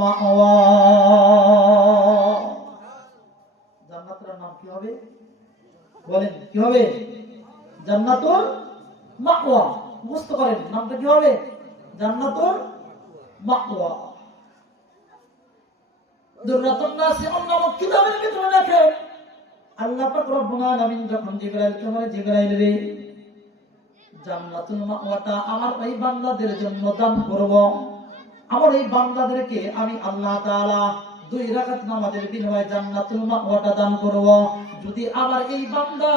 মাওয়া। জান্নাতের নাম কি হবে বলেন? কি হবে? জান্নাতুল মাওয়া। বুঝতে পারেন নামটা কি হবে? জান্নাতুল মাওয়া। দুররাতুন নাসিউন নামক কিতাবের ভিতরে লেখে আল্লাহ পাক রব্বুল আলামিন যখন জিবরাইলকে বলে, জিবরাইল রে, জান্নাতুল মাওয়াটা আমার এই বান্দাদের জন্য দান করব। আমার এই বান্দাদেরকে আমি আল্লাহ তাআলা 2 রাকাত নামাজের বিনিময়ে জান্নাতুল মাওয়াটা দান করব। যদি আমার এই বান্দা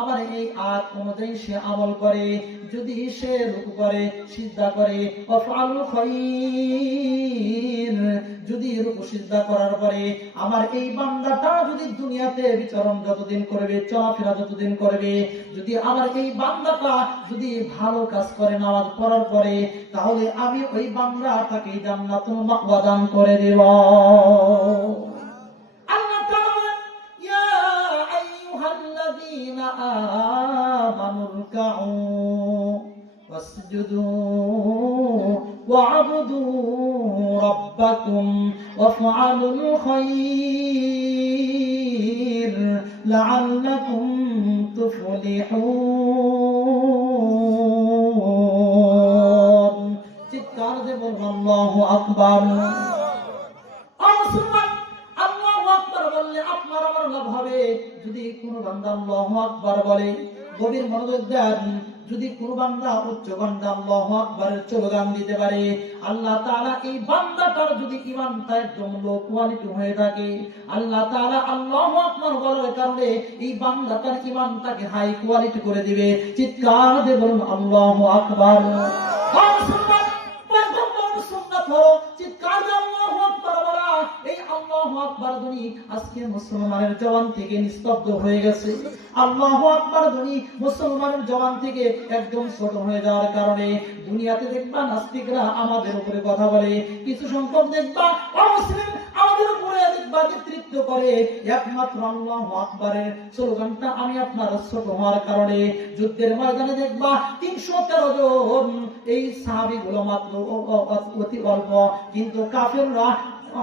আমার এই আয়াত অনুযায়ী সে আমল করে, যদি সে রুকু করে, সিজদা করে, ওয়াফআলুল খায়র, যদি রুকু সিজদা করার পরে আমার এই বান্দাটা যদি দুনিয়াতে বিচরণ যতদিন করবে, চলাফেরা যতদিন করবে, যদি আমার এই বান্দাটা যদি ভালো কাজ করে নামাজ পড়ার পরে, তাহলে আমি ওই বান্দাটাকে জান্নাতুল মাওয়া দান করে দেব। আল্লাহ তাআলা ইয়া আইয়ুহাল্লাযীনা আমানু রুকউ ওয়াসজুদু ওয়া'বুদু রাব্বাকুম ওয়াফআলুল খায়র লাআল্লাকুম তুফলিহুন। চিৎকার দিয়ে বলুন আল্লাহু আকবার। আল্লাহু আকবার বললে আপনার আমার লাভ হবে। যদি কোনো বান্দা আল্লাহু আকবার বলে, গভীর মনোযোগ দেন, যদি কোনো বান্দা উচ্চ বান্দা আল্লাহু আকবারের স্লোগান দিতে পারে, আল্লাহ তাআলা এই বান্দাটার যদি ঈমানটা একদম লো কোয়ালিটি হয়ে থাকে, আল্লাহ তাআলা আল্লাহু আকবার বলার কারণে এই বান্দাটার ঈমানটাকে হাই কোয়ালিটি করে দিবে। চিৎকার দিয়ে বলুন আল্লাহু আকবার। চিৎকার দিয়ে আল্লাহু আকবার বলা, এই আল্লাহু আকবার ধ্বনি আজকে মুসলমানের জবান থেকে নিস্তব্ধ হয়ে গেছে। আল্লাহু আকবার ধ্বনি মুসলমানের জবান থেকে একদম ছোট হয়ে যাওয়ার কারণে দুনিয়াতে দেখবা নাস্তিকরা আমাদের উপরে কথা বলে, কিছু সংখ্যক দেখবা অমুসলিম আমাদের উপরে দেখবা নেতৃত্ব করে। একমাত্র আল্লাহু আকবারের স্লোগানটা আমি আপনার ছোট হওয়ার কারণে যুদ্ধের ময়দানে দেখবা 313 জন এই সাহাবীগুলো মাত্র অতি অল্প, কিন্তু কাফেররা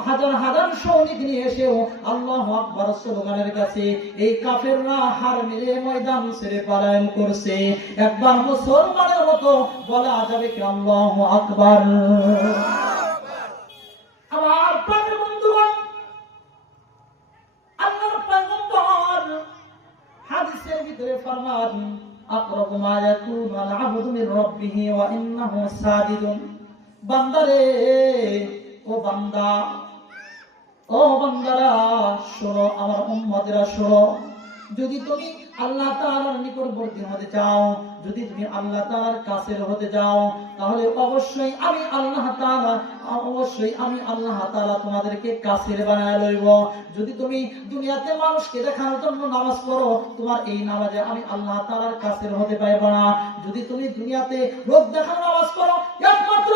হাজার হাজার সৈনিক নিয়ে এসেও আল্লাহু আকবার স্লোগানের কাছে এই কাফেররা হার মেরে ময়দান ছেড়ে পলায়ন করছে। একবার মুসলমানের মতো বলা যাবে কি আল্লাহু আকবার? আমার প্রাণের বন্ধুগণ, আল্লাহর পয়গম্বর হাদিসের ভিতরে ফরমান, আকরাবু মা ইয়াকুনু আল আবদু মির রাব্বিহি ওয়া ইন্নাহু সাজিদুন। বান্দারে, ও বান্দা, ও বান্দারা শোনো, আমার উম্মতেরা শোনো, যদি তুমি আল্লাহ তাআলার নিকটবর্তী হতে চাও, যদি তুমি আল্লাহ তাআলার কাছের হতে চাও, তাহলে অবশ্যই আমি আল্লাহ তাআলা তোমাদেরকে কাছের বানায় লইব। যদি তুমি দুনিয়াতে মানুষকে দেখানোর জন্য নামাজ পড়ো, তোমার এই নামাজে আমি আল্লাহ তাআলার কাছের হতে পারবে না। যদি তুমি দুনিয়াতে লোক দেখানোর নামাজ পড়ো, একমাত্র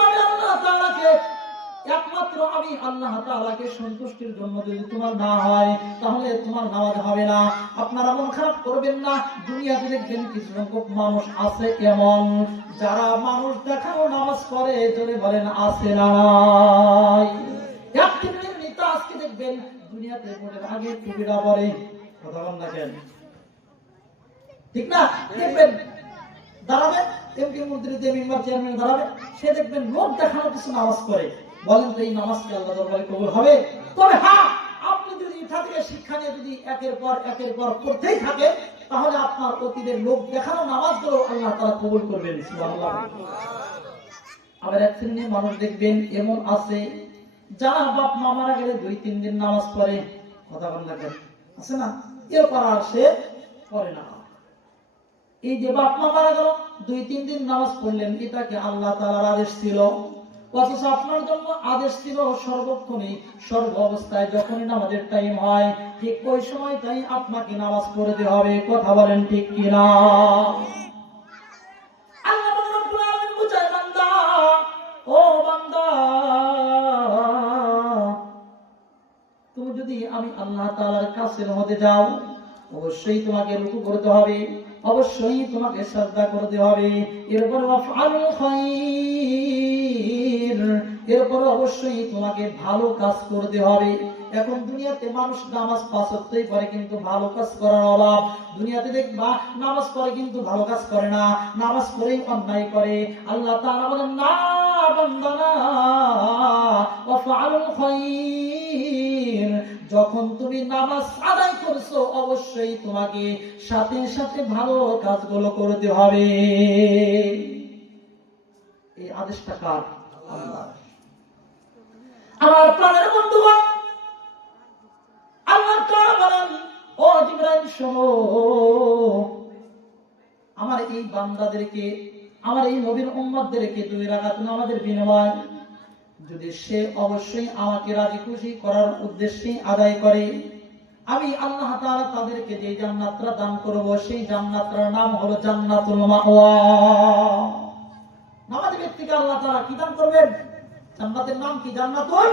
আমি আল্লাহ তাআলাকে সন্তুষ্টির জন্য যদি তোমার না হয়, তাহলে তোমার নামাজ হবে না। আপনারা মন খারাপ করবেন না। দুনিয়াতে দেখবেন কিছু সংখ্যক মানুষ আছে এমন, যারা মানুষ দেখানো নামাজ পড়ে, যদি বলেন আছে না নাই? এক শ্রেণীর নেতা আজকে দেখবেন দুনিয়াতে ভোটের আগে টুপিটা পরে, কথা বলেন না কেন? ঠিক না? দেখবেন দাঁড়াবে এমপি মন্ত্রী মেম্বার চেয়ারম্যান দাঁড়াবে, সে দেখবেন লোক দেখানো কিছু নামাজ পড়ে। বলেন তো এই নামাজ কি আল্লাহ দরবারে কবুল হবে? তবে হ্যাঁ, আপনি যদি এটা থেকে শিক্ষা নিয়ে যদি একের পর করতেই থাকে, তাহলে আপনার অতীতের লোক দেখানো নামাজগুলো আল্লাহ তাআলা কবুল করবেন। সুবহানাল্লাহ। আবার এক শ্রেণীর মানুষ দেখবেন এমন আছে, যারা বাপ মা মারা গেলে 2-3 দিন নামাজ পড়ে, কথা বলেন না কেন? আছে না? এরপর আর সে পড়ে না। এই যে বাপ মা মারা গেল, 2-3 দিন নামাজ পড়লেন, এটা কি আল্লাহ তাআলার আদেশ ছিল? অথচ আপনার জন্য আদেশ ছিল সর্বক্ষণই, সর্ব অবস্থায় যখনই নামাজের টাইম হয়, ঠিক ওই সময় তাই আপনাকে নামাজ পড়তে হবে। কথা বলেন ঠিক কিনা? আল্লাহ রাব্বুল আলামিন বুঝায়, বান্দা, ও বান্দা, তুমি যদি আমি আল্লাহ তাআলার কাছে হতে যাও, অবশ্যই তোমাকে রুকু করতে হবে, অবশ্যই তোমাকে সিজদা করতে হবে। এরপর ওয়াফআলুল খায়র, এরপরে অবশ্যই তোমাকে ভালো কাজ করতে হবে। এখন দুনিয়াতে মানুষ নামাজ পাঁচ ওয়াক্তই পড়ে কিন্তু ভালো কাজ করার অভাব। দুনিয়াতে দেখবা নামাজ পড়ে কিন্তু ভালো কাজ করে না, নামাজ পড়েই অন্যায় করে। আল্লাহ তাআলা বলেন না বান্দারা ওয়াফআলুল খায়র, যখন তুমি নামাজ আদায় করছো অবশ্যই তোমাকে সাথে সাথে ভালো কাজগুলো করতে হবে। এই আদেশটা কার? আল্লাহ। আমার প্রাণের বন্ধুগণ, আল্লাহ তাআলা বলেন ও জিবরাইল শোনো, আমার এই বান্দাদেরকে, আমার এই নবীর উম্মতদেরকে 2 রাকাত নামাজের বিনিময় যদি সে অবশ্যই আমাকে রাজি খুশি করার উদ্দেশ্যে আদায় করে, আমি আল্লাহ তাআলা তাদেরকে যে জান্নাতটা দান করব সেই জান্নাতটার নাম হলো জান্নাতুল মাওয়া। নামাজি ব্যক্তিকে আল্লাহ তাআলা কি দান করবেন? জান্নাতের নাম কি? জান্নাতুল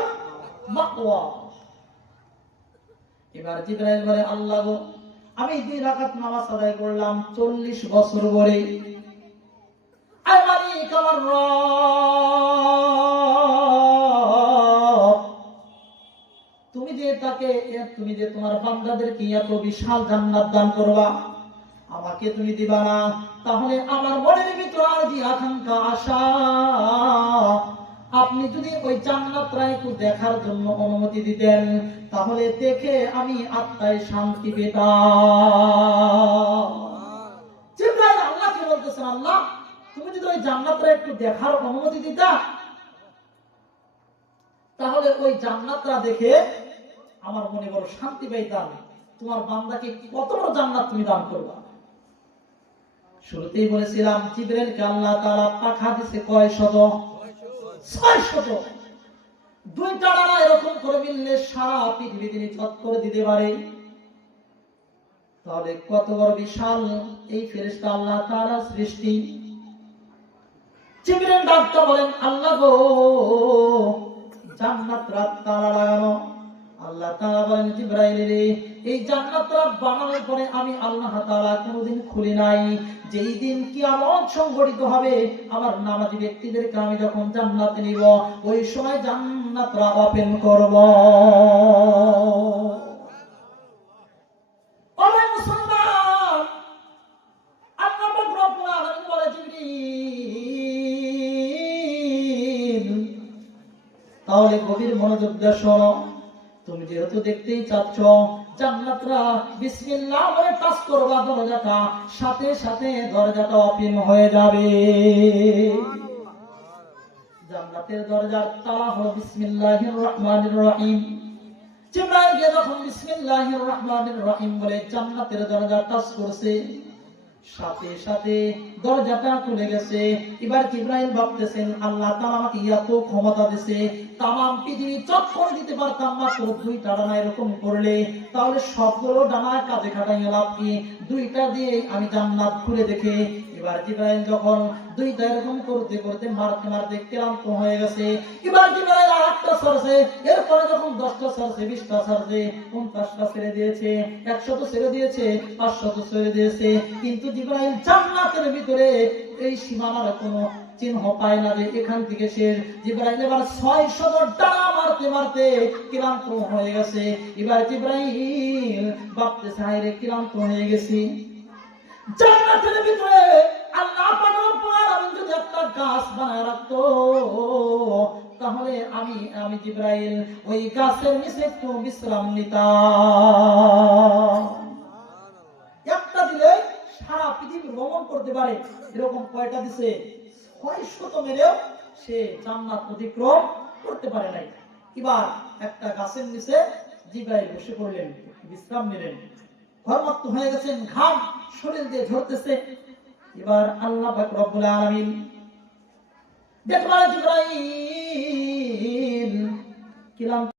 মাওয়া। এবার জিবরাইল বলে আল্লাহ গো, আমি 2 রাকাত নামাজ আদায় করলাম 40 বছর ধরে, আয় মালিক আমার রব, তুমি যে তোমার বান্দাদেরকে এত বিশাল জান্নাত দান করবা, আমাকে তুমি দিবা না, তাহলে আমার মনের ভিতরে আর যে আকাঙ্ক্ষা আশা, আপনি যদি ওই জান্নাতটা একটু দেখার জন্য অনুমতি দিতেন, তাহলে দেখে আমি আত্মায় শান্তি পেতাম। জিবরাইল আল্লাহকে বলতেছেন, আল্লাহ তুমি যদি ওই জান্নাতটা একটু দেখার অনুমতি দিতা, তাহলে ওই জান্নাতটা দেখে আমার মনে বড় শান্তি পাইতাম। তোমার বান্দাকে কত বড় জান্নাত তুমি দান করবা। শুরুতেই বলেছিলাম জিবরাইলকে আল্লাহ তাআলা পাখা দিয়েছে কয় শত? 600। 2টা ডানা এরকম করে মিললে সারা পৃথিবী তিনি ছট করে দিতে পারে। তাহলে কত বড় বিশাল এই ফেরেশতা আল্লাহ তাআলার সৃষ্টি। জিবরাইল ডাকতে বলেন, আল্লাহ গো, জান্নাত রাত তালা লাগানো। আল্লাহ তাআলা বলেন, জিবরাইল রে, এই জান্নাতটা বানানোর পরে আমি আল্লাহ তাআলা কোনোদিন খুলি নাই। যেই দিন কিয়ামত সংঘটিত হবে, আমার নামাজি ব্যক্তিদেরকে আমি যখন জান্নাতে নিব, ওই সময় জান্নাতটা ওপেন করব। ওরে মুসলমান, আল্লাহ পাক রব্বুল আলামিন বলে, জিবরিল তাহলে গভীর মনোযোগ দিয়ে শোনো, তুমি যেহেতু দেখতেই চাচ্ছ জান্নাতরা বিসমিল্লাহ বলে টাচ করবা দরজাটা, সাথে সাথে দরজাটা ওপেন হয়ে যাবে। জান্নাতের দরজার তালা হলো বিসমিল্লাহির রহমানির রহিম। জিবরাইল যখন বিসমিল্লাহির রহমানির রহিম বলে জান্নাতের দরজা টাচ করছে, সাথে সাথে দরজাটা খুলে গেছে। এবার জিবরাইল ভাবতেছেন, আল্লাহ তাআলা আমাকে এত ক্ষমতা দিয়েছে, তামাম পৃথিবী চট করে দিতে পারতাম, মাত্র 2টা ডানা এরকম করলে, তাহলে সবগুলো ডানা কাজে খাটাই লাভ কি? 2টা দিয়ে আমি জান্নাত খুলে দেখে। এবার জিবরাইল যখন 2টা এরকম করতে করতে মারতে মারতে ক্লান্ত হয়ে গেছে, এবার জিবরাইল আরেকটা ছাড়ছে, এরপরে যখন 10টা ছাড়ছে, 20টা ছাড়ছে, 50টা ছেড়ে দিয়েছে, 100 ছেড়ে দিয়েছে, 500 ছেড়ে দিয়েছে, কিন্তু জিবরাইল জান্নাতের ভিতরে এই সীমানার কোনো চিহ্ন পায় না যে এখান থেকে শেষ। জিবরাইল এবার 600 ডানা মারতে মারতে ক্লান্ত হয়ে গেছে। এবার জিবরাইল ভাবতেছে, হায়রে ক্লান্ত হয়ে গেছি। জান্নাতের ভিতরে আল্লাহ পাক রব্বুল আলামিন যদি একটা গাছ বানায় রাখতো, তাহলে আমি জিবরাইল ওই গাছের নিচে একটু বিশ্রাম নিতাম। একটা দিলে সারা পৃথিবী ভ্রমণ করতে পারে, এরকম কয়টা দিছে? 600 মেরেও সে জান্নাত অতিক্রম করতে পারে নাই। এবার একটা গাছের নিচে জিবরাইল বসে পড়লেন, বিশ্রাম নিলেন। ঘর্মাক্ত হয়ে গেছেন, ঘাম শরীর দিয়ে ঝরতেছে। এবার আল্লাহ পাক রব্বুল আলামিন দেখলেন জিবরাইল